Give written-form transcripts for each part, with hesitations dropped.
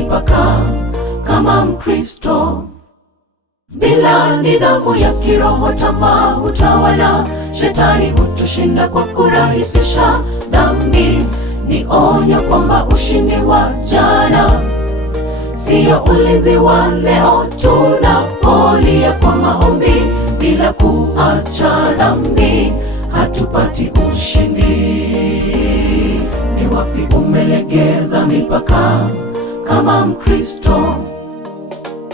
mipaka kama Mkristo. Bila nidhamu ya kiroho, tamaa hutawala. Shetani hutushinda kwa kurahisisha dhambi. Ni onyo kwamba ushindi wa jana siyo ulinzi wa leo. Tunapolia kwa maombi bila kuacha dhambi, hatupati ushindi. Ni wapi umelegeza mipaka kama Mkristo?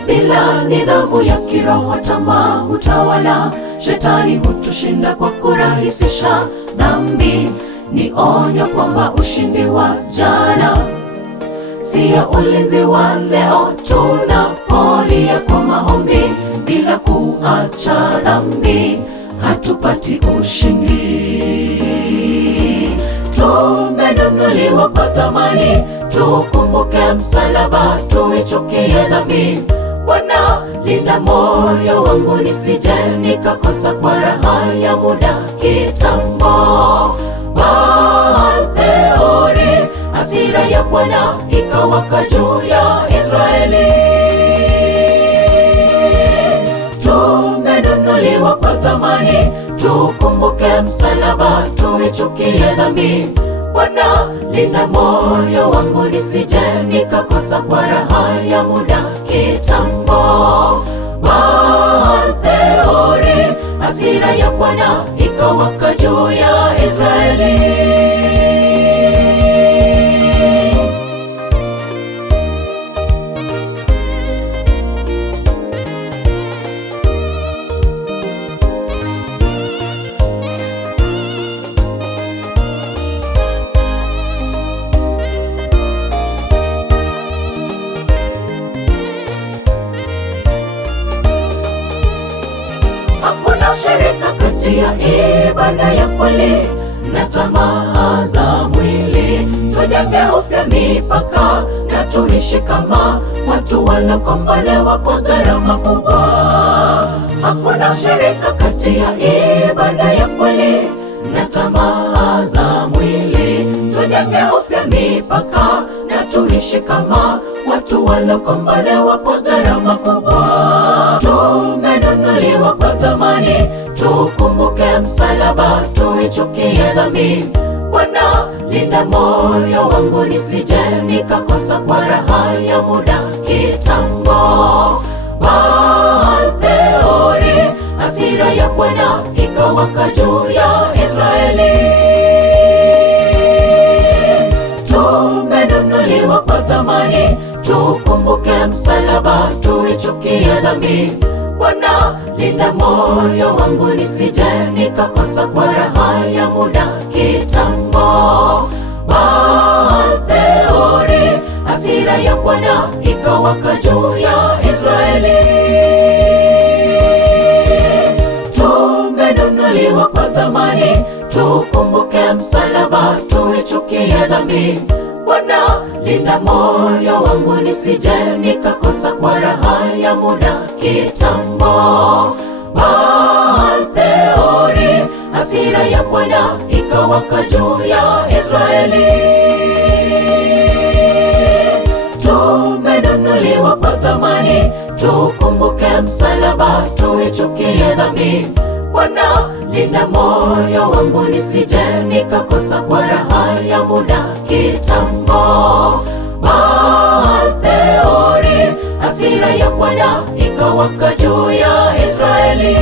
Bila nidhamu ya kiroho, tamaa hutawala. Shetani hutushinda kwa kurahisisha dhambi. Ni onyo kwamba ushindi wa jana siyo ulinzi wa leo. Tunapolia kwa maombi bila kuacha dhambi, hatupati ushindi. Tumenunuliwa kwa thamani, tukumbuke msalaba, tuichukie dhambi. Bwana, linda moyo wangu nisije nikakosa kwa raha ya muda kitambo. Baal-peori, hasira ya Bwana ikawaka juu ya Israeli. Tumenunuliwa kwa thamani, tukumbuke msalaba, tuichukie dhambi. Bwana, linda moyo wangu nisije nikakosa kwa raha ya muda kitambo. Baal-peori, hasira ya Bwana ikawaka juu ya Israeli. Hakuna ushirika kati ya ibada ya kweli na tamaa za mwili. Tujenge upya mipaka na tuishi kama watu waliokombolewa kwa gharama kubwa. Hakuna ushirika kati ya ibada ya kweli na tamaa za mwili. Tujenge upya mipaka na tuishi kama watu waliokombolewa kwa gharama kubwa. Tumenunuliwa kwa thamani, tukumbuke msalaba, tuichukie dhambi. Bwana, linda moyo wangu nisije nikakosa kwa raha ya muda kitambo. Baal-peori, hasira ya Bwana ikawaka juu ya Israeli. Tumenunuliwa kwa thamani, tukumbuke msalaba, tuichukie dhambi. Bwana, linda moyo wangu nisije nikakosa kwa raha ya muda kitambo. Baal-peori, hasira ya Bwana ikawaka juu ya Israeli. Tumenunuliwa kwa thamani, tukumbuke msalaba, tuichukie dhambi. Bwana, linda moyo wangu nisije nikakosa kwa raha ya muda kitambo. Baal-peori, hasira ya Bwana ikawaka juu ya Israeli. Tumenunuliwa kwa thamani, tukumbuke msalaba, tuichukie dhambi. Bwana, linda moyo wangu nisije nikakosa kwa raha ya muda kitambo. Baal-peori, hasira ya Bwana ikawaka juu ya Israeli.